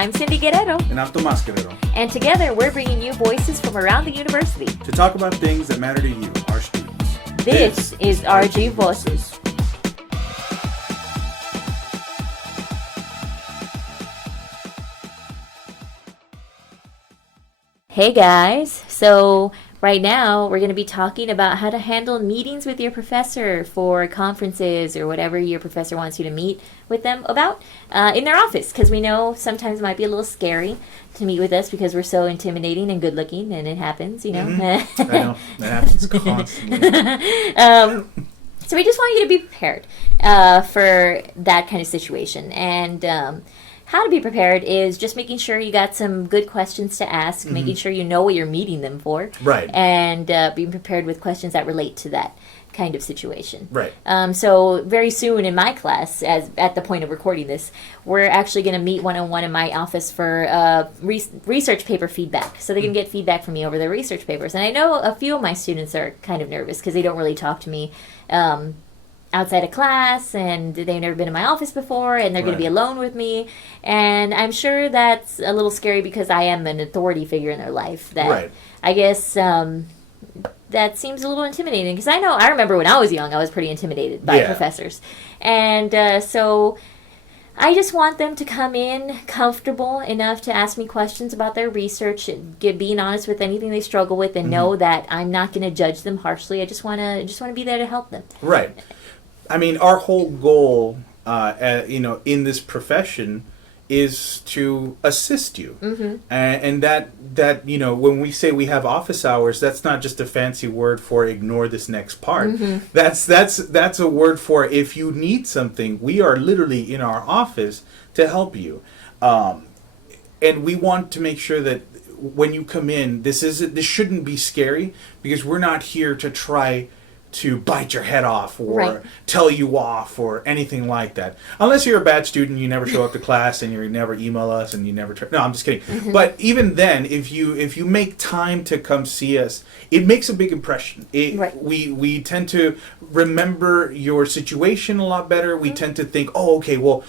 I'm Cyndy Guerrero. And I'm Tomas Guerrero. And together we're bringing you voices from around the university to talk about things that matter to you, our students. This is RGVoces. Hey guys, so right now we're going to be talking about how to handle meetings with your professor for conferences or whatever your professor wants you to meet with them about in their office, because we know sometimes it might be a little scary to meet with us because we're so intimidating and good looking, and it happens, you know. Mm-hmm. I know, that happens constantly. So we just want you to be prepared for that kind of situation, and how to be prepared is just making sure you got some good questions to ask, mm-hmm. making sure you know what you're meeting them for, right, and being prepared with questions that relate to that kind of situation. Right. So very soon in my class, as at the point of recording this, we're actually going to meet one-on-one in my office for research paper feedback. So they can get feedback from me over their research papers. And I know a few of my students are kind of nervous because they don't really talk to me outside of class, and they've never been in my office before, and they're going to be alone with me. And I'm sure that's a little scary because I am an authority figure in their life. That I guess that seems a little intimidating, because I remember when I was young, I was pretty intimidated by professors. And so I just want them to come in comfortable enough to ask me questions about their research, and being honest with anything they struggle with, and know that I'm not going to judge them harshly. I just want to be there to help them. Right. I mean, our whole goal, in this profession, is to assist you, and that when we say we have office hours, that's not just a fancy word for ignore this next part. That's a word for if you need something, we are literally in our office to help you, and we want to make sure that when you come in, this shouldn't be scary, because we're not here to try to bite your head off or tell you off or anything like that. Unless you're a bad student, you never show up to class, and you never email us, and you never no, I'm just kidding. But even then, if you make time to come see us, it makes a big impression. We tend to remember your situation a lot better. We tend to think, oh, okay, well,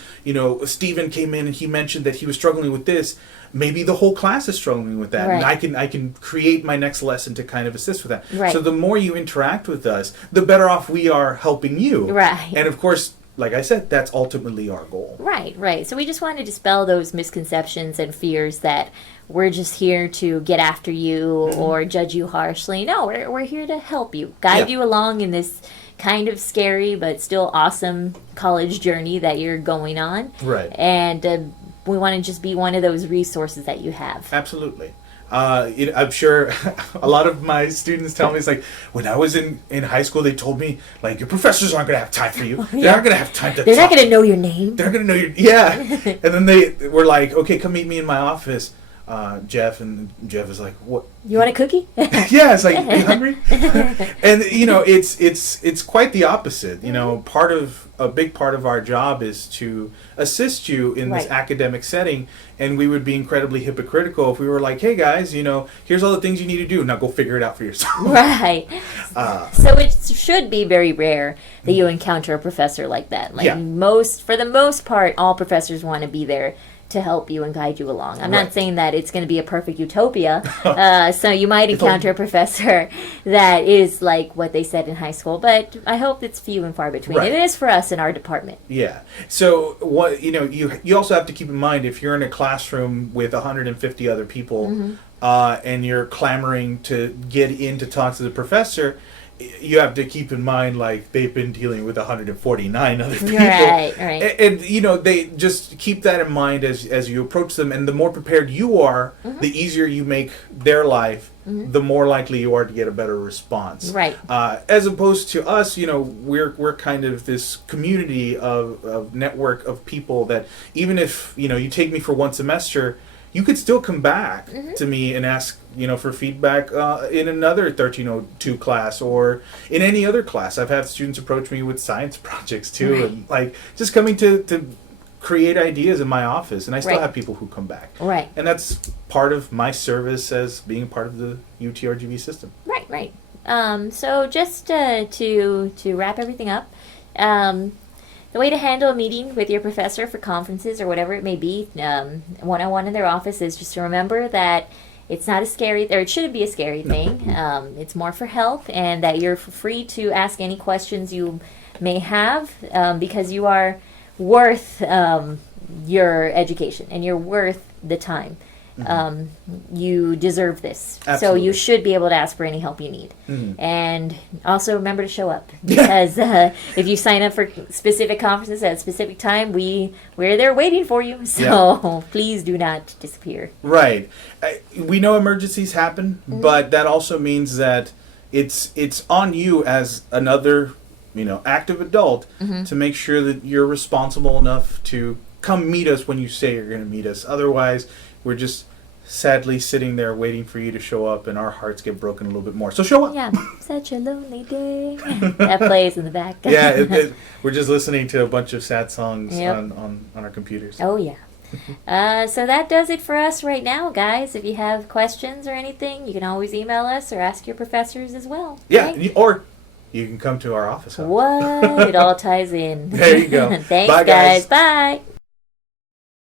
Stephen came in and he mentioned that he was struggling with this. Maybe the whole class is struggling with that, and I can create my next lesson to kind of assist with that. So the more you interact with us, the better off we are helping you. Right. And of course, like I said, that's ultimately our goal. Right. So we just want to dispel those misconceptions and fears that we're just here to get after you or judge you harshly. No, we're here to help you, guide you along in this kind of scary but still awesome college journey that you're going on. Right. And we want to just be one of those resources that you have. Absolutely. I'm sure a lot of my students tell me, it's like, when I was in high school, they told me, like, your professors aren't going to have time for you. They're not going to have time to They're not going to know your name. They're going to know your... Yeah. And then they were like, okay, come meet me in my office, Jeff. And Jeff is like, what? You want a cookie? Yeah, it's like, are you hungry? And, it's quite the opposite. A big part of our job is to assist you in this academic setting, and we would be incredibly hypocritical if we were like, hey guys, here's all the things you need to do, now go figure it out for yourself. Right. So it should be very rare that you encounter a professor like that. For the most part, all professors want to be there to help you and guide you along. I'm not saying that it's going to be a perfect utopia. So you might encounter a professor that is like what they said in high school, but I hope it's few and far between. It is for us in our department. Yeah. So what you also have to keep in mind, if you're in a classroom with 150 other people and you're clamoring to get in to talk to the professor, you have to keep in mind, like, they've been dealing with 149 other people. Right. And they just keep that in mind as you approach them. And the more prepared you are, the easier you make their life, the more likely you are to get a better response. Right. As opposed to us, we're kind of this community of network of people that even if, you take me for one semester, you could still come back to me and ask, for feedback in another 1302 class or in any other class. I've had students approach me with science projects too, and like just coming to create ideas in my office, and I still have people who come back. Right. And that's part of my service as being part of the UTRGV system. Right. So just to wrap everything up, The way to handle a meeting with your professor for conferences or whatever it may be, one-on-one in their office, is just to remember that it's not a scary, or it shouldn't be a scary thing. It's more for help, and that you're free to ask any questions you may have, because you are worth your education, and you're worth the time. You deserve this. Absolutely. So you should be able to ask for any help you need. And also remember to show up, because if you sign up for specific conferences at a specific time, we're there waiting for you. So please do not disappear. Right. We know emergencies happen, but that also means that it's on you as another, active adult to make sure that you're responsible enough to come meet us when you say you're going to meet us. Otherwise, we're just sadly sitting there waiting for you to show up, and our hearts get broken a little bit more. So show up. Yeah, such a lonely day. That plays in the back. Yeah, we're just listening to a bunch of sad songs on our computers. Oh, yeah. So that does it for us right now, guys. If you have questions or anything, you can always email us or ask your professors as well. Yeah, right? or you can come to our office. What? It all ties in. There you go. Thanks, Bye, guys. guys. Bye.